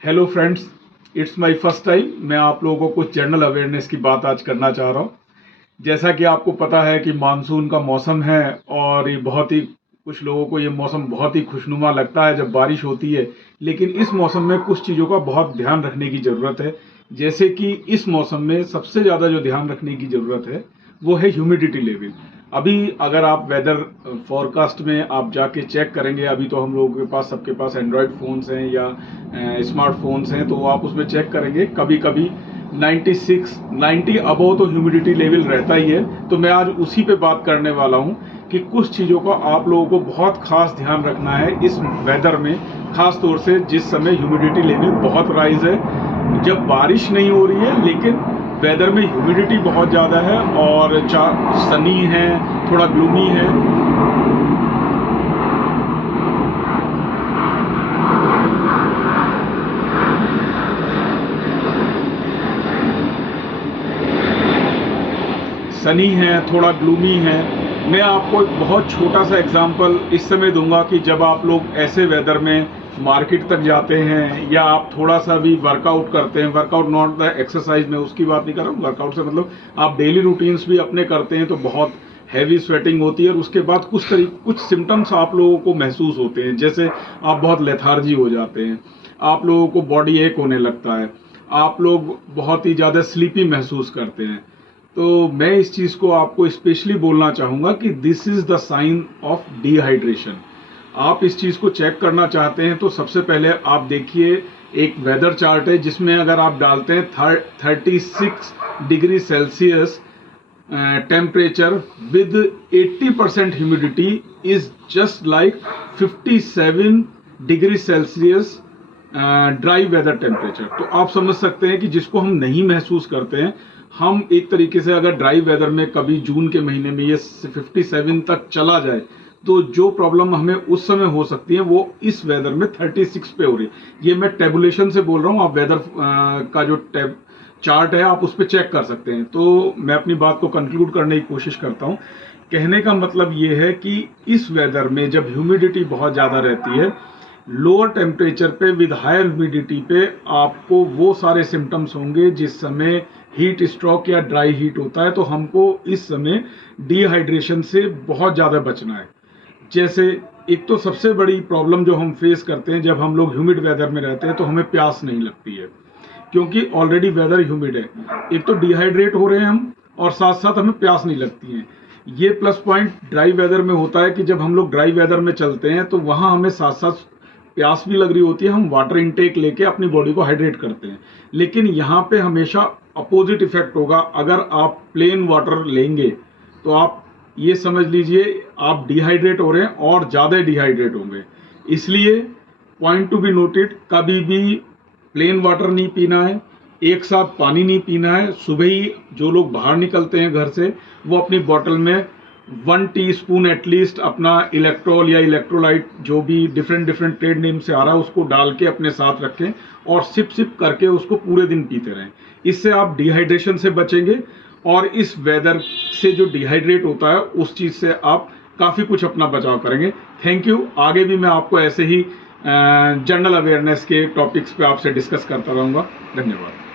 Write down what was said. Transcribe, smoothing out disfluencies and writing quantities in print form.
Hello friends, it's my first time. मैं आप लोगों को कुछ जनरल अवेयरनेस की बात आज करना चाह रहा हूँ। जैसा कि आपको पता है कि मानसून का मौसम है और ये बहुत ही कुछ लोगों को ये मौसम बहुत ही खुशनुमा लगता है जब बारिश होती है। लेकिन इस मौसम में कुछ चीज़ों का बहुत ध्यान रखने की ज़रूरत है। जैसे कि इस मौसम में सबसे ज़्यादा जो ध्यान रखने की ज़रूरत है वो है ह्यूमिडिटी लेवल। अभी अगर आप वेदर फोरकास्ट में आप जाके चेक करेंगे, अभी तो हम लोगों के पास सबके पास एंड्रॉयड फ़ोन्स हैं या स्मार्टफोन्स हैं, तो आप उसमें चेक करेंगे कभी कभी 96 90 अबव तो ह्यूमिडिटी लेवल रहता ही है। तो मैं आज उसी पे बात करने वाला हूँ कि कुछ चीज़ों का आप लोगों को बहुत खास ध्यान रखना है इस वेदर में, खास तौर से जिस समय ह्यूमिडिटी लेवल बहुत राइज है। जब बारिश नहीं हो रही है लेकिन वेदर में ह्यूमिडिटी बहुत ज़्यादा है और सनी है, थोड़ा ग्लूमी है। सनी है, थोड़ा ग्लूमी है। मैं आपको एक बहुत छोटा सा एग्जांपल इस समय दूंगा कि जब आप लोग ऐसे वेदर में मार्केट तक जाते हैं या आप थोड़ा सा भी वर्कआउट करते हैं, वर्कआउट नॉट द एक्सरसाइज, में उसकी बात नहीं कर रहा हूँ, वर्कआउट से मतलब आप डेली रूटीन्स भी अपने करते हैं तो बहुत हैवी स्वेटिंग होती है और उसके बाद कुछ सिम्टम्स आप लोगों को महसूस होते हैं। जैसे आप बहुत लेथार्जी हो जाते हैं, आप लोगों को बॉडी एक होने लगता है, आप लोग बहुत ही ज़्यादा स्लीपी महसूस करते हैं। तो मैं इस चीज़ को आपको स्पेशली बोलना चाहूँगा कि this is the sign of dehydration. आप इस चीज़ को चेक करना चाहते हैं तो सबसे पहले आप देखिए, एक वेदर चार्ट है जिसमें अगर आप डालते हैं 36 degree Celsius temperature with 80% humidity is just like 57 degree Celsius dry weather temperature. तो आप समझ सकते हैं कि जिसको हम नहीं महसूस करते हैं, हम एक तरीके से अगर ड्राई वेदर में कभी जून के महीने में ये 57 तक चला जाए तो जो प्रॉब्लम हमें उस समय हो सकती है वो इस वेदर में 36 पे हो रही है। ये मैं टेबुलेशन से बोल रहा हूँ, आप वेदर का जो चार्ट है आप उस पर चेक कर सकते हैं। तो मैं अपनी बात को कंक्लूड करने की कोशिश करता हूँ। कहने का मतलब ये है कि इस वेदर में जब ह्यूमिडिटी बहुत ज़्यादा रहती है, लोअर टेम्परेचर पे विद हायर ह्यूमिडिटी पे आपको वो सारे सिम्टम्स होंगे जिस समय हीट स्ट्रोक या ड्राई हीट होता है। तो हमको इस समय डिहाइड्रेशन से बहुत ज़्यादा बचना है। जैसे एक तो सबसे बड़ी प्रॉब्लम जो हम फेस करते हैं जब हम लोग ह्यूमिड वेदर में रहते हैं तो हमें प्यास नहीं लगती है, क्योंकि ऑलरेडी वेदर ह्यूमिड है। एक तो डिहाइड्रेट हो रहे हैं हम और साथ साथ हमें प्यास नहीं लगती है। ये प्लस पॉइंट ड्राई वेदर में होता है कि जब हम लोग ड्राई वेदर में चलते हैं तो वहाँ हमें साथ साथ प्यास भी लग रही होती है, हम वाटर इनटेक लेके अपनी बॉडी को हाइड्रेट करते हैं। लेकिन यहाँ पे हमेशा अपोजिट इफेक्ट होगा। अगर आप प्लेन वाटर लेंगे तो आप ये समझ लीजिए आप डिहाइड्रेट हो रहे हैं और ज़्यादा डिहाइड्रेट होंगे। इसलिए पॉइंट टू बी नोटेड, कभी भी प्लेन वाटर नहीं पीना है, एक साथ पानी नहीं पीना है। सुबह ही जो लोग बाहर निकलते हैं घर से वो अपनी बॉटल में 1 टीस्पून एटलीस्ट अपना इलेक्ट्रॉल या इलेक्ट्रोलाइट, जो भी डिफरेंट ट्रेड नेम से आ रहा है, उसको डाल के अपने साथ रखें और सिप सिप करके उसको पूरे दिन पीते रहें। इससे आप डिहाइड्रेशन से बचेंगे और इस वेदर से जो डिहाइड्रेट होता है उस चीज़ से आप काफ़ी कुछ अपना बचाव करेंगे। Thank you. आगे भी मैं आपको ऐसे ही जनरल अवेयरनेस के टॉपिक्स पे आपसे डिस्कस करता रहूँगा। धन्यवाद।